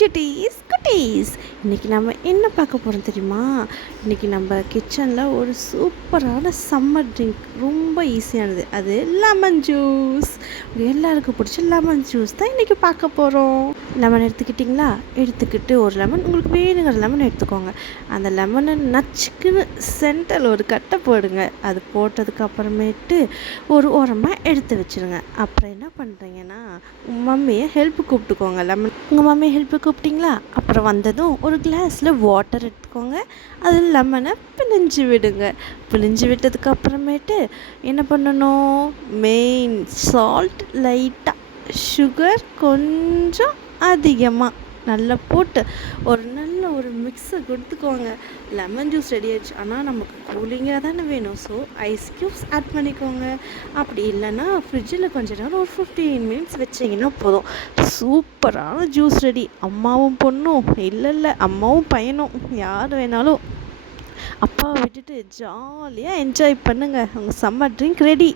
சுட்டீஸ் குட்டீஸ். இன்றைக்கி நம்ம என்ன பார்க்க போகிறோம் தெரியுமா? இன்றைக்கி நம்ம கிச்சனில் ஒரு சூப்பரான சம்மர் ட்ரிங்க், ரொம்ப ஈஸியானது, அது லெமன் ஜூஸ். எல்லாருக்கும் பிடிச்ச லெமன் ஜூஸ் தான் இன்றைக்கி பார்க்க போகிறோம். லெமன் எடுத்துக்கிட்டிங்களா? எடுத்துக்கிட்டு ஒரு லெமன், உங்களுக்கு வேணுங்கிற லெமன் எடுத்துக்கோங்க. அந்த லெமனை நச்சுக்குன்னு சென்டரில் ஒரு கட்டை போடுங்க. அது போட்டதுக்கு அப்புறமேட்டு ஒரு ஓரமாக எடுத்து வச்சுருங்க. அப்புறம் என்ன பண்ணுறீங்கன்னா, மம்மியை ஹெல்ப்பு கூப்பிட்டுக்கோங்க. உங்கள் மம்மியை ஹெல்ப்பு கூப்பிட்டிங்களா? அப்புறம் வந்ததும் ஒரு கிளாஸில் வாட்டர் எடுத்துக்கோங்க. அதில் லெமனை பிழிஞ்சு விடுங்க. பிழிஞ்சு விட்டதுக்கு அப்புறமேட்டு என்ன பண்ணணும், மெயின் சால்ட் லைட்டாக, சுகர் கொஞ்சம் அதிகமாக நல்லா போட்டு ஒரு மிக்ஸை கொடுத்துக்கோங்க. லெமன் ஜூஸ் ரெடி ஆயிடுச்சு. ஆனால் நமக்கு கூலிங்காக தானே வேணும். ஸோ ஐஸ் க்யூப்ஸ் ஆட் பண்ணிக்கோங்க. அப்படி இல்லைன்னா ஃப்ரிட்ஜில் கொஞ்ச நேரம் ஒரு 15 மினிட்ஸ் வச்சிங்கன்னா போதும். சூப்பரான ஜூஸ் ரெடி. அம்மாவும் பொண்ணும் இல்லை அம்மாவும் பையனும் யார் வேணாலும் அப்பாவை விட்டுட்டு ஜாலியாக என்ஜாய் பண்ணுங்கள். உங்கள் சம்மர் ட்ரிங்க் ரெடி.